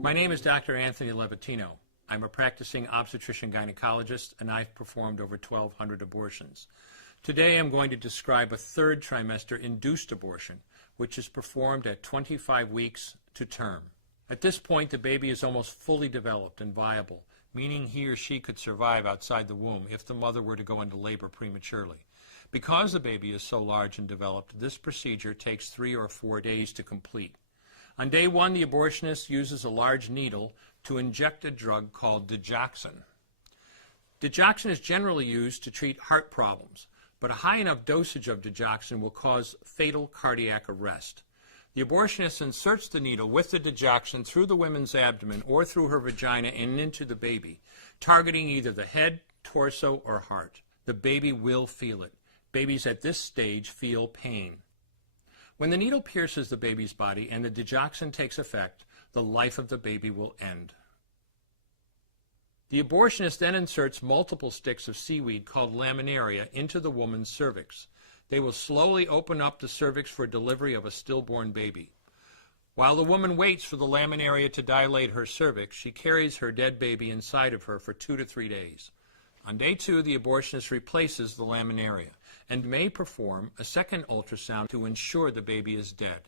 My name is Dr. Anthony Levatino. I'm a practicing obstetrician-gynecologist, and I've performed over 1,200 abortions. Today I'm going to describe a third trimester induced abortion, which is performed at 25 weeks to term. At this point, the baby is almost fully developed and viable, meaning he or she could survive outside the womb if the mother were to go into labor prematurely. Because the baby is so large and developed, this procedure takes 3 or 4 days to complete. On day 1, the abortionist uses a large needle to inject a drug called digoxin. Digoxin is generally used to treat heart problems, but a high enough dosage of digoxin will cause fatal cardiac arrest. The abortionist inserts the needle with the digoxin through the woman's abdomen or through her vagina and into the baby, targeting either the head, torso, or heart. The baby will feel it. Babies at this stage feel pain. When the needle pierces the baby's body and the digoxin takes effect, the life of the baby will end. The abortionist then inserts multiple sticks of seaweed called laminaria into the woman's cervix. They will slowly open up the cervix for delivery of a stillborn baby. While the woman waits for the laminaria to dilate her cervix, she carries her dead baby inside of her for 2 to 3 days. On day 2, the abortionist replaces the laminaria and may perform a second ultrasound to ensure the baby is dead.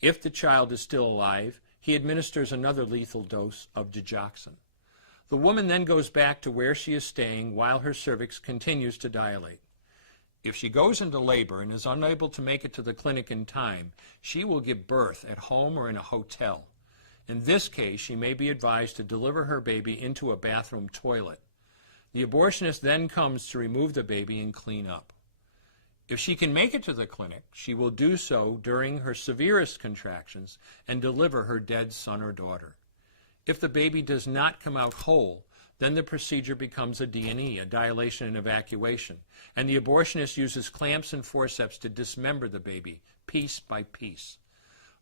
If the child is still alive, he administers another lethal dose of digoxin. The woman then goes back to where she is staying while her cervix continues to dilate. If she goes into labor and is unable to make it to the clinic in time, she will give birth at home or in a hotel. In this case, she may be advised to deliver her baby into a bathroom toilet. The abortionist then comes to remove the baby and clean up. If she can make it to the clinic, she will do so during her severest contractions and deliver her dead son or daughter. If the baby does not come out whole, then the procedure becomes a D&E, a dilation and evacuation, and the abortionist uses clamps and forceps to dismember the baby, piece by piece.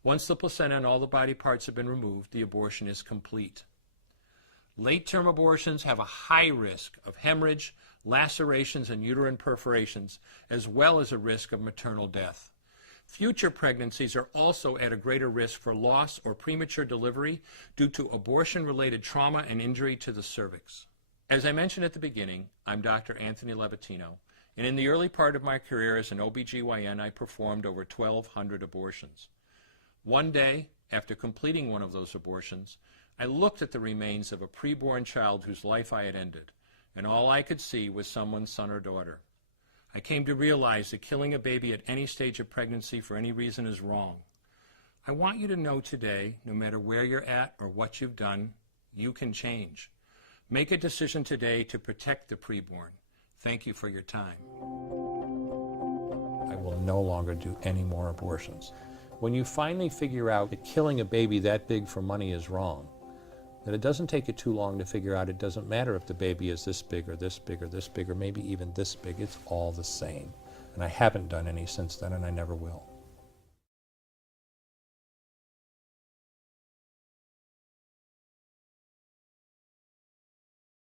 Once the placenta and all the body parts have been removed, the abortion is complete. Late-term abortions have a high risk of hemorrhage, lacerations, and uterine perforations, as well as a risk of maternal death. Future pregnancies are also at a greater risk for loss or premature delivery due to abortion-related trauma and injury to the cervix. As I mentioned at the beginning, I'm Dr. Anthony Levatino, and in the early part of my career as an OBGYN, I performed over 1,200 abortions. One day, after completing one of those abortions, I looked at the remains of a preborn child whose life I had ended, and all I could see was someone's son or daughter. I came to realize that killing a baby at any stage of pregnancy for any reason is wrong. I want you to know today, no matter where you're at or what you've done, you can change. Make a decision today to protect the preborn. Thank you for your time. I will no longer do any more abortions. When you finally figure out that killing a baby that big for money is wrong, that it doesn't take you too long to figure out it doesn't matter if the baby is this big or this big or this big or maybe even this big, it's all the same. And I haven't done any since then, and I never will.